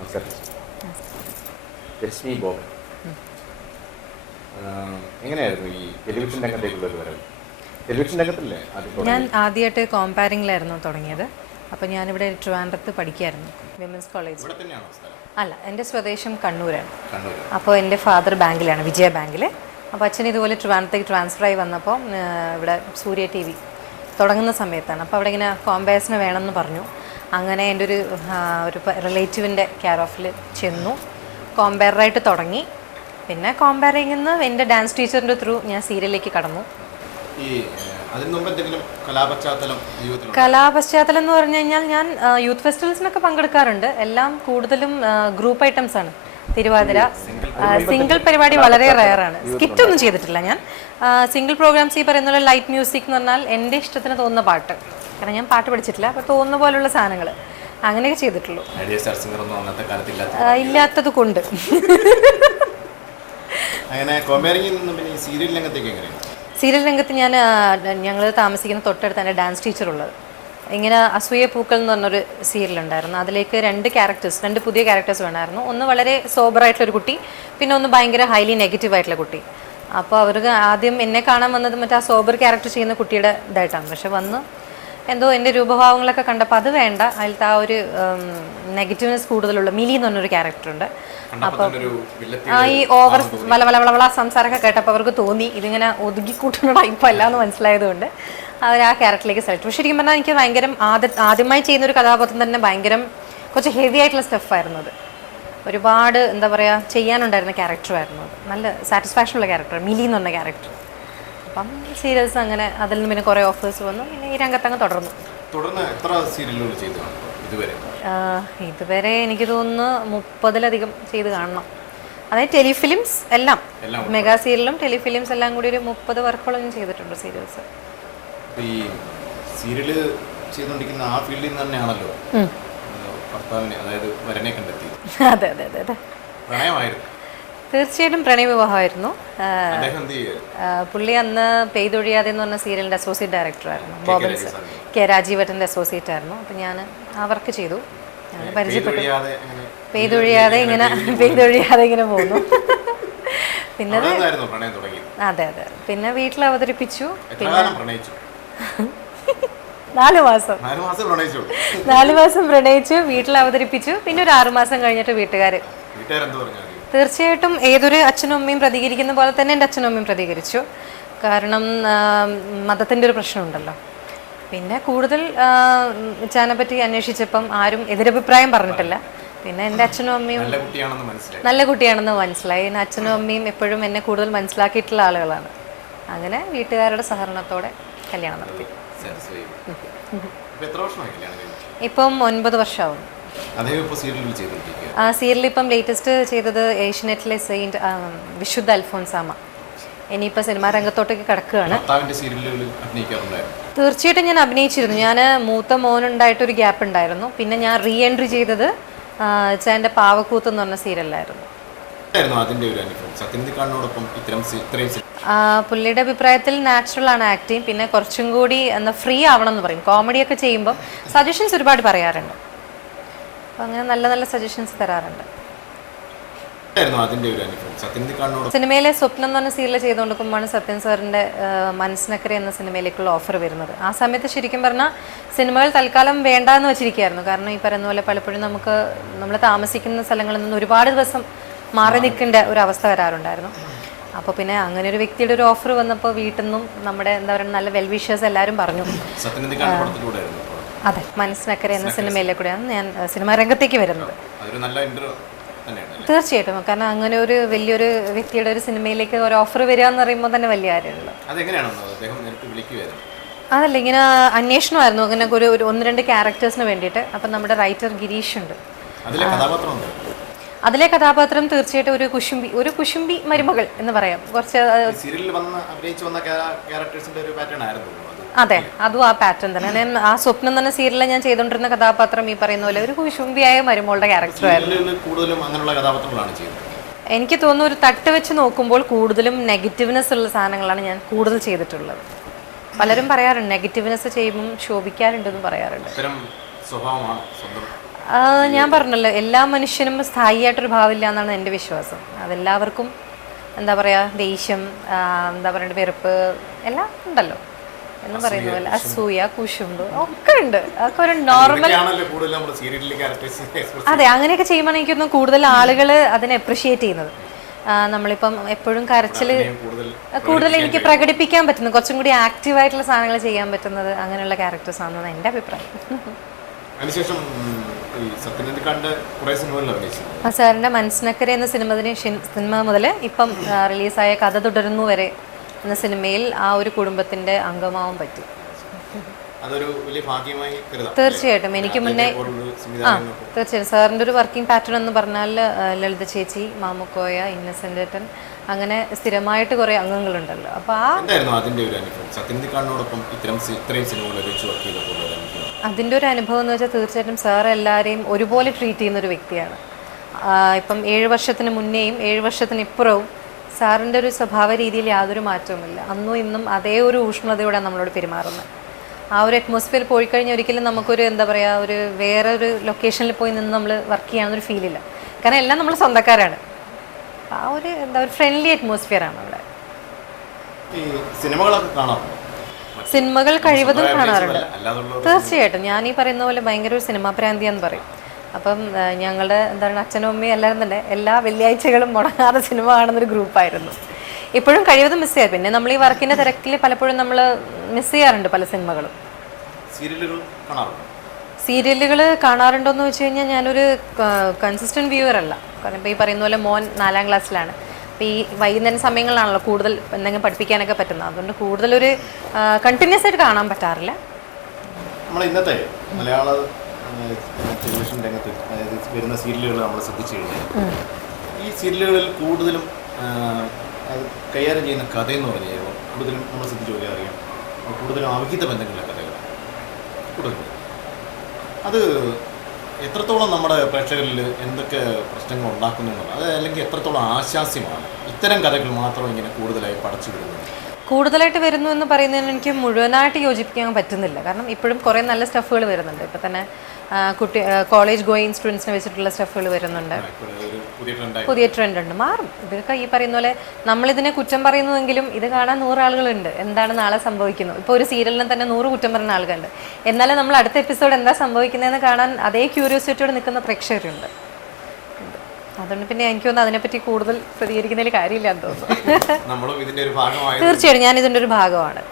നമസ്കാരം. രശ്മി ബോബൻ, എങ്ങനെയായിരുന്നു ഈ ടെലിവിഷൻ രംഗത്തേക്കുള്ള ഒരു വരവ്? ടെലിവിഷൻ രംഗത്തല്ലേ ഞാൻ ആദ്യമായിട്ട് കോമ്പാരിങ്ങിലായിരുന്നു തുടങ്ങിയത്. അപ്പോൾ ഞാനിവിടെ ട്രിവാൻഡ്രത്ത് പഠിക്കുകയായിരുന്നു, വിമൻസ് കോളേജ്. അല്ല, എൻ്റെ സ്വദേശം കണ്ണൂരാണ്. അപ്പോൾ എൻ്റെ ഫാദർ ബാങ്കിലാണ്, വിജയ ബാങ്കിൽ. അപ്പോൾ അച്ഛൻ ഇതുപോലെ ട്രിവാൻഡ്രത്തേക്ക് ട്രാൻസ്ഫർ ആയി വന്നപ്പോൾ ഇവിടെ സൂര്യ TV തുടങ്ങുന്ന സമയത്താണ്. അപ്പോൾ അവിടെ ഇങ്ങനെ കോമ്പയർസിന് വേണമെന്ന് പറഞ്ഞു. അങ്ങനെ എൻ്റെ ഒരു റിലേറ്റീവിൻ്റെ കെയർ ഓഫിൽ ചെന്നു, കോമ്പയറായിട്ട് തുടങ്ങി. പിന്നെ കോമ്പയറിങ്ങിൽ നിന്ന് എൻ്റെ ഡാൻസ് ടീച്ചറിൻ്റെ ത്രൂ ഞാൻ സീരിയലിലേക്ക് കടന്നു. കലാപശ്ചാത്തലം എന്ന് പറഞ്ഞു കഴിഞ്ഞാൽ ഞാൻ യൂത്ത് ഫെസ്റ്റിവൽസിനൊക്കെ പങ്കെടുക്കാറുണ്ട്. എല്ലാം കൂടുതലും ഗ്രൂപ്പ് ഐറ്റംസ് ആണ്. തിരുവാതിര, സിംഗിൾ പരിപാടി വളരെ റെയറാണ്. സ്കിറ്റ് ഒന്നും ചെയ്തിട്ടില്ല ഞാൻ. സിംഗിൾ പ്രോഗ്രാംസ് ഈ പറയുന്ന പോലെ ലൈറ്റ് മ്യൂസിക് എന്ന് പറഞ്ഞാൽ എൻ്റെ ഇഷ്ടത്തിന് തോന്നുന്ന പാട്ട്, കാരണം ഞാൻ പാട്ട് പഠിച്ചിട്ടില്ല, അപ്പോൾ തോന്നുന്ന പോലുള്ള സാധനങ്ങൾ അങ്ങനെയൊക്കെ ചെയ്തിട്ടുള്ളൂ. ഇല്ലാത്തത് കൊണ്ട്. സീരിയൽ രംഗത്ത് ഞങ്ങൾ താമസിക്കുന്ന തൊട്ടടുത്ത് തന്നെ ഡാൻസ് ടീച്ചറുള്ളത്. ഇങ്ങനെ അസൂയ പൂക്കൾ എന്ന് പറഞ്ഞൊരു സീരിയലുണ്ടായിരുന്നു. അതിലേക്ക് രണ്ട് പുതിയ ക്യാരക്ടേഴ്സ് വേണമായിരുന്നു. ഒന്ന് വളരെ സോബറായിട്ടുള്ളൊരു കുട്ടി, പിന്നെ ഒന്ന് ഭയങ്കര ഹൈലി നെഗറ്റീവ് ആയിട്ടുള്ള കുട്ടി. അപ്പോൾ അവർക്ക് ആദ്യം എന്നെ കാണാൻ വന്നത് മറ്റേ ആ സോബർ ക്യാരക്ടർ ചെയ്യുന്ന കുട്ടിയുടെ ഇതായിട്ടാണ്. പക്ഷെ വന്ന് എന്തോ എൻ്റെ രൂപഭാവങ്ങളൊക്കെ കണ്ടപ്പോൾ അത് വേണ്ട, അതിലത്തെ ആ ഒരു നെഗറ്റീവ്നെസ് കൂടുതലുള്ള മിലി എന്ന് പറഞ്ഞൊരു ക്യാരക്ടറുണ്ട്. അപ്പോൾ ഈ ഓവർ വളവളവള സംസാരമൊക്കെ കേട്ടപ്പോൾ അവർക്ക് തോന്നി ഇതിങ്ങനെ ഒതുക്കിക്കൂട്ടുന്ന ടൈപ്പല്ല എന്ന് മനസ്സിലായതുകൊണ്ട് അവർ ആ ക്യാരക്ടറിലേക്ക് സെലക്ട് ചെയ്തു. ശരിക്കും പറഞ്ഞാൽ എനിക്ക് ഭയങ്കര ആദ്യമായി ചെയ്യുന്ന ഒരു കഥാപാത്രം തന്നെ ഭയങ്കര കുറച്ച് ഹെവി ആയിട്ടുള്ള സ്റ്റഫായിരുന്നു. അത് ഒരുപാട് എന്താ പറയുക ചെയ്യാനുണ്ടായിരുന്ന ക്യാരക്ടറായിരുന്നു. അത് നല്ല സാറ്റിസ്ഫാക്ഷനുള്ള ക്യാരക്ടർ, മിലി എന്ന് പറഞ്ഞ ക്യാരക്ടർ. അപ്പം സീരിയൽസ് അങ്ങനെ അതിൽ നിന്ന് പിന്നെ കുറേ ഓഫേഴ്സ് വന്നു. പിന്നെ ഈ രംഗത്തങ്ങ് തുടർന്നു. ഇതുവരെ എനിക്ക് തോന്നുന്നു 30-ലധികം ചെയ്ത് കാണണം. അതായത് ടെലിഫിലിംസ് എല്ലാം, മെഗാ സീരിയലും ടെലിഫിലിംസ് എല്ലാം കൂടി ഒരു 30 വർക്കോളം ഞാൻ ചെയ്തിട്ടുണ്ട് സീരിയൽസ്. ഈ സീരിയല് ചെയ്തുകൊണ്ടിരിക്കുന്ന ആ ഫീൽഡിൽ തന്നെയാണല്ലോ ഭർത്താവിനെ, അതായത് വരനെ കണ്ടെത്തി. അതെ അതെ അതെ അതെ, പ്രണയമായിരുന്നു. തീർച്ചയായിട്ടും പ്രണയവിവാഹമായിരുന്നു. പുള്ളി അന്ന് പെയ്തൊഴിയാതെ എന്ന് പറഞ്ഞ സീരിയലിൻ്റെ അസോസിയേറ്റ് ഡയറക്ടറായിരുന്നു. ബോബൻസ് കെ രാജീവട്ടൻ്റെ അസോസിയേറ്റ് ആയിരുന്നു. അപ്പം ഞാൻ ആ വർക്ക് ചെയ്തു, ഞാൻ പരിചയപ്പെട്ടു. പെയ്തൊഴിയാതെ ഇങ്ങനെ പോകുന്നു. പിന്നെ അതെ അതെ, പിന്നെ വീട്ടിൽ അവതരിപ്പിച്ചു. പിന്നെ 4 മാസം പ്രണയിച്ചു, വീട്ടിൽ അവതരിപ്പിച്ചു. പിന്നെ ഒരു 6 മാസം കഴിഞ്ഞിട്ട് വീട്ടുകാർ തീർച്ചയായിട്ടും ഏതൊരു അച്ഛനും അമ്മയും പ്രതികരിക്കുന്ന പോലെ തന്നെ എൻ്റെ അച്ഛനും അമ്മയും പ്രതികരിച്ചു. കാരണം മതത്തിൻ്റെ ഒരു പ്രശ്നമുണ്ടല്ലോ. പിന്നെ കൂടുതൽ ചാനെ പറ്റി അന്വേഷിച്ചപ്പം ആരും എതിരഭിപ്രായം പറഞ്ഞിട്ടില്ല. പിന്നെ എൻ്റെ അച്ഛനും അമ്മയും നല്ല കുട്ടിയാണെന്ന് മനസ്സിലായി. പിന്നെ അച്ഛനും അമ്മയും എപ്പോഴും എന്നെ കൂടുതൽ മനസ്സിലാക്കിയിട്ടുള്ള ആളുകളാണ്. അങ്ങനെ വീട്ടുകാരുടെ സഹകരണത്തോടെ കല്യാണം നടത്തി. ഇപ്പം 9 വർഷമാവും. സീരിയൽ ഇപ്പം ലേറ്റസ്റ്റ് ചെയ്തത് ഏഷ്യനെറ്റിലെ സെയിൻറ്റ് വിശുദ്ധ അൽഫോൻസാമ. ഇനിയിപ്പോൾ സിനിമാ രംഗത്തോട്ടേക്ക് കിടക്കുകയാണ്. തീർച്ചയായിട്ടും ഞാൻ അഭിനയിച്ചിരുന്നു. ഞാൻ മൂത്ത മോനുണ്ടായിട്ടൊരു ഗ്യാപ്പ് ഉണ്ടായിരുന്നു. പിന്നെ ഞാൻ റീ എൻട്രി ചെയ്തത് എൻ്റെ പാവക്കൂത്ത് എന്ന് പറഞ്ഞ സീരിയലിലായിരുന്നു. പുള്ളിയുടെ അഭിപ്രായത്തിൽ നാച്ചുറൽ ആണ് ആക്ടിങ്. പിന്നെ കുറച്ചും കൂടി ഫ്രീ ആവണം എന്ന് പറയും. കോമഡിയൊക്കെ ചെയ്യുമ്പോൾ സജഷൻസ് ഒരുപാട് പറയാറുണ്ട്. അപ്പം അങ്ങനെ നല്ല നല്ല സജഷൻസ് തരാറുണ്ട്. സിനിമയിലെ സ്വപ്നം എന്ന് പറഞ്ഞ സീരിയൽ ചെയ്തുകൊണ്ടിരിക്കുമ്പോഴാണ് സത്യൻ സാറിൻ്റെ മനസ്സിനക്കരെ എന്ന സിനിമയിലേക്കുള്ള ഓഫർ വരുന്നത്. ആ സമയത്ത് ശരിക്കും പറഞ്ഞാൽ സിനിമകൾ തൽക്കാലം വേണ്ടാന്ന് വെച്ചിരിക്കുകയായിരുന്നു. കാരണം ഈ പറയുന്ന പോലെ പലപ്പോഴും നമ്മൾ താമസിക്കുന്ന സ്ഥലങ്ങളിൽ നിന്ന് ഒരുപാട് ദിവസം മാറി നിൽക്കേണ്ട ഒരു അവസ്ഥ വരാറുണ്ടായിരുന്നു. അപ്പോൾ പിന്നെ അങ്ങനെ ഒരു വ്യക്തിയുടെ ഒരു ഓഫർ വന്നപ്പോൾ വീട്ടിൽ നിന്നും നമ്മുടെ എന്താ പറയുക നല്ല വെൽവിഷേഴ്സ് എല്ലാവരും പറഞ്ഞു. അതെ, മനസ്സിനക്കരെ എന്ന സിനിമയിലേക്കൂടെയാണ് ഞാൻ സിനിമാ രംഗത്തേക്ക് വരുന്നത്. തീർച്ചയായിട്ടും, കാരണം അങ്ങനെ ഒരു വലിയൊരു വ്യക്തിയുടെ ഒരു സിനിമയിലേക്ക് ഒരു ഓഫർ വരിക എന്ന് പറയുമ്പോൾ തന്നെ വലിയ കാര്യമാണല്ലോ. അതല്ല, ഇങ്ങനെ അന്വേഷണമായിരുന്നു അങ്ങനെ ഒരു 1-2 ക്യാരക്ടേഴ്സിന് വേണ്ടിയിട്ട്. അപ്പം നമ്മുടെ റൈറ്റർ ഗിരീഷ് ഉണ്ട്. അതിലെ കഥാപാത്രം തീർച്ചയായിട്ടും ഒരു കുശുംബി മരുമകൾ എന്ന് പറയാം. കുറച്ച് അതെ, അതും ആ പാറ്റേൺ തന്നെ. ഞാൻ ആ സ്വപ്നം തന്നെ സീരിയലിൽ ഞാൻ ചെയ്തുകൊണ്ടിരുന്ന കഥാപാത്രം ഈ പറയുന്ന പോലെ ഒരു കുശുംബിയായ മരുമോളുടെ ക്യാരക്ടറായിരുന്നു. എനിക്ക് തോന്നുന്നു ഒരു തട്ട് വെച്ച് നോക്കുമ്പോൾ കൂടുതലും നെഗറ്റീവ്നെസ് ഉള്ള സാധനങ്ങളാണ് ഞാൻ കൂടുതൽ ചെയ്തിട്ടുള്ളത്. പലരും പറയാറുണ്ട് നെഗറ്റീവ്നെസ് ചെയ്യുമ്പം ശോഭിക്കാറുണ്ടെന്ന് പറയാറുണ്ട്. ഞാൻ പറഞ്ഞല്ലോ, എല്ലാ മനുഷ്യനും സ്ഥായിയായിട്ടൊരു ഭാവമില്ല എന്നാണ് എൻ്റെ വിശ്വാസം. അതെല്ലാവർക്കും എന്താ പറയുക, ദേഷ്യം, എന്താ പറയണ്ട, വെറുപ്പ് എല്ലാം ഉണ്ടല്ലോ എന്ന് പറയുന്ന പോലെ. അസൂയ, കുശുമ്പ് ഒക്കെ ഉണ്ട്. അതൊക്കെ ഒരു നോർമൽ. അതെ, അങ്ങനെയൊക്കെ ചെയ്യുമ്പോൾ എനിക്കൊന്നും കൂടുതൽ ആളുകൾ അതിനെ അപ്രിഷിയേറ്റ് ചെയ്യുന്നത്. നമ്മളിപ്പം എപ്പോഴും കരച്ചിൽ കൂടുതൽ എനിക്ക് പ്രകടിപ്പിക്കാൻ പറ്റുന്നത്, കുറച്ചും കൂടി ആക്റ്റീവായിട്ടുള്ള സാധനങ്ങൾ ചെയ്യാൻ പറ്റുന്നത് അങ്ങനെയുള്ള ക്യാരക്ടേഴ്സ് ആണെന്നാണ് എൻ്റെ അഭിപ്രായം. സാറിൻ്റെ മനസ്സിനക്കരെ എന്ന സിനിമ മുതൽ ഇപ്പം റിലീസായ കഥ തുടരുന്നു വരെ എന്ന സിനിമയിൽ ആ ഒരു കുടുംബത്തിൻ്റെ അംഗമാവാൻ പറ്റി. തീർച്ചയായിട്ടും. എനിക്ക് മുന്നേ തീർച്ചയായും സാറിൻ്റെ ഒരു വർക്കിംഗ് പാറ്റേൺ എന്ന് പറഞ്ഞാൽ ലളിത ചേച്ചി, മാമുക്കോയ, ഇന്നസെന്റ് ഏട്ടൻ, അങ്ങനെ സ്ഥിരമായിട്ട് കുറേ അംഗങ്ങളുണ്ടല്ലോ. അപ്പോൾ അതിൻ്റെ ഒരു അനുഭവം എന്ന് വെച്ചാൽ തീർച്ചയായിട്ടും സാർ എല്ലാവരെയും ഒരുപോലെ ട്രീറ്റ് ചെയ്യുന്ന ഒരു വ്യക്തിയാണ്. ഇപ്പം 7 വർഷത്തിന് മുന്നേയും 7 വർഷത്തിന് ഇപ്പുറവും സാറിൻ്റെ ഒരു സ്വഭാവ രീതിയിൽ യാതൊരു മാറ്റവുമില്ല. അന്നും ഇന്നും അതേ ഒരു ഊഷ്മളതയോടെ നമ്മളോട് പെരുമാറുന്നത്. ആ ഒരു അറ്റ്മോസ്ഫിയർ പോയി കഴിഞ്ഞാൽ ഒരിക്കലും നമുക്കൊരു എന്താ പറയുക, ഒരു വേറെ ഒരു ലൊക്കേഷനിൽ പോയി നിന്ന് നമ്മൾ വർക്ക് ചെയ്യാനൊരു ഫീലില്ല. കാരണം എല്ലാം നമ്മൾ സ്വന്തക്കാരാണ്. ആ ഒരു എന്താ ഒരു ഫ്രണ്ട്ലി അറ്റ്മോസ്ഫിയറാണ് അവിടെ. സിനിമകൾ കഴിവതും കാണാറുണ്ട്. തീർച്ചയായിട്ടും. ഞാൻ ഈ പറയുന്ന പോലെ ഭയങ്കര ഒരു സിനിമാ പ്രാന്തിയാന്ന് പറയും. അപ്പം ഞങ്ങളുടെ എന്താണ് അച്ഛനും അമ്മയും എല്ലാവരും തന്നെ എല്ലാ വെള്ളിയാഴ്ചകളും മുടങ്ങാതെ സിനിമ കാണുന്നൊരു ഗ്രൂപ്പായിരുന്നു. ഇപ്പോഴും കഴിവതും മിസ് ചെയ്യാറ്. പിന്നെ നമ്മൾ ഈ വർക്കിൻ്റെ തിരക്കിൽ പലപ്പോഴും നമ്മൾ മിസ് ചെയ്യാറുണ്ട് പല സിനിമകളും. സീരിയലുകൾ കാണാറുണ്ടോയെന്ന് വെച്ച് കഴിഞ്ഞാൽ ഞാനൊരു കൺസിസ്റ്റൻറ്റ് വ്യൂവർ അല്ല. കാരണം ഇപ്പോൾ ഈ പറയുന്ന പോലെ മോൻ 4ാം ക്ലാസ്സിലാണ്. അപ്പോൾ ഈ വൈകുന്നേരം സമയങ്ങളിലാണല്ലോ കൂടുതൽ എന്തെങ്കിലും പഠിപ്പിക്കാനൊക്കെ പറ്റുന്നത്. അതുകൊണ്ട് കൂടുതലൊരു കണ്ടിന്യൂസ് ആയിട്ട് കാണാൻ പറ്റാറില്ല. നമ്മൾ ഇന്നത്തെ മലയാള ടെലിവിഷൻ രംഗത്ത് അതായത് വരുന്ന സീരിയലുകൾ നമ്മൾ ശ്രദ്ധിച്ചു കഴിഞ്ഞാൽ ഈ സീരിയലുകളിൽ കൂടുതലും അത് കൈകാര്യം ചെയ്യുന്ന കഥയെന്ന് പറഞ്ഞു കഴിയുമ്പോൾ കൂടുതലും നമ്മൾ ശ്രദ്ധിച്ചു നോക്കിയാൽ അറിയാം, കൂടുതലും അവിഹിത ബന്ധങ്ങളിലെ കഥകളാണ് കൂടുതലും. അത് എത്രത്തോളം നമ്മുടെ പ്രേക്ഷകരിൽ എന്തൊക്കെ പ്രശ്നങ്ങൾ ഉണ്ടാക്കുന്നു എന്നുള്ളത്, അത് അല്ലെങ്കിൽ എത്രത്തോളം ആശാസ്യമാണ് ഇത്തരം കഥകൾ മാത്രം ഇങ്ങനെ കൂടുതലായി പടച്ചു വിടുന്നത്? കൂടുതലായിട്ട് വരുന്നു എന്ന് പറയുന്നതിന് എനിക്ക് മുഴുവനായിട്ട് യോജിപ്പിക്കാൻ പറ്റുന്നില്ല. കാരണം ഇപ്പോഴും കുറേ നല്ല സ്റ്റഫുകൾ വരുന്നുണ്ട്. ഇപ്പം തന്നെ കോളേജ് ഗോയിങ് സ്റ്റുഡൻസിനെ വെച്ചിട്ടുള്ള സ്റ്റഫുകൾ വരുന്നുണ്ട്. പുതിയ ട്രെൻഡ് ഉണ്ട്. മാറും. ഇതൊക്കെ ഈ പറയുന്ന പോലെ നമ്മളിതിനെ കുറ്റം പറയുന്നുവെങ്കിലും ഇത് കാണാൻ 100 ആളുകളുണ്ട്. എന്താണ് നാളെ സംഭവിക്കുന്നത്. ഇപ്പോൾ ഒരു സീരിയലിന് തന്നെ 100 കുറ്റം പറയുന്ന ആളുകളുണ്ട്. എന്നാലും നമ്മൾ അടുത്ത എപ്പിസോഡ് എന്താ സംഭവിക്കുന്നതെന്ന് കാണാൻ അതേ ക്യൂരിയോസിറ്റിയോടെ നിൽക്കുന്ന പ്രേക്ഷകരുണ്ട്. അതുകൊണ്ട് പിന്നെ എനിക്ക് തോന്നുന്നു അതിനെപ്പറ്റി കൂടുതൽ പ്രതികരിക്കുന്നതിൽ കാര്യമില്ല എന്ന് തോന്നുന്നു. തീർച്ചയായിട്ടും ഞാൻ ഇതിൻ്റെ ഒരു ഭാഗമാണ്.